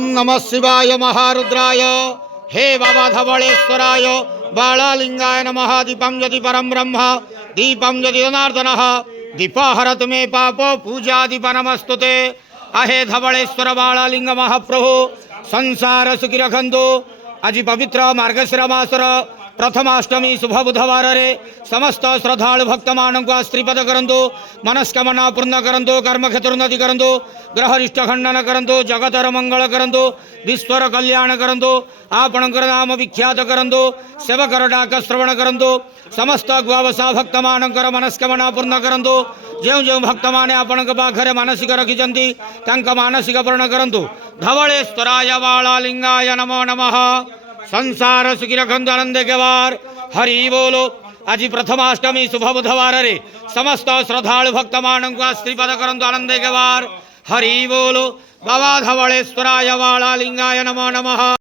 ओम नमः शिवाय महारुद्राय हे बाबा धवलेश्वराय बालालिंगाय नमः। दीपं यदि परम ब्रह्म दीपं यदि जनार्दनः दीपहरतु मे पाप पूजादीप नमस्तुते। अहे धवलेश्वर बालालिंग महाप्रभु संसार सुखी रखंतु। आज पवित्र मार्गशीर मासर प्रथमाष्टमी शुभ बुधवार रे समस्त श्रद्धालु भक्त मान को आश्रीपद करंतु, मनस्कामना पूर्ण करंतु, कर्म क्षेत्र उन्नति करंतु, ग्रहरिष्ट खंडन करंतु, जगतर मंगल करंतु, विश्वर कल्याण करंतु, आपणकर नाम विख्यात करंतु, सेवकर डाक श्रवण करंतु, समस्त गुआवसा भक्त मानकर मनस्कामना पूर्ण करंतु। जो जो भक्त माने आपणक पाखरे मानसिक रखिचंती तांक मानसिक पूर्ण करंतु। धवलेश्वराय बालालिंगाय नमो नमः। संसार सुखी रखंतु आनंद के वार हरि बोलो। आज प्रथमाष्टमी शुभ बुधवार रे समस्त श्रद्धालु भक्त मान को आश्रीपद करंतु आनंद के वार हरि बोलो। बाबा धवलेश्वराय बालालिंगाय नमो नमः।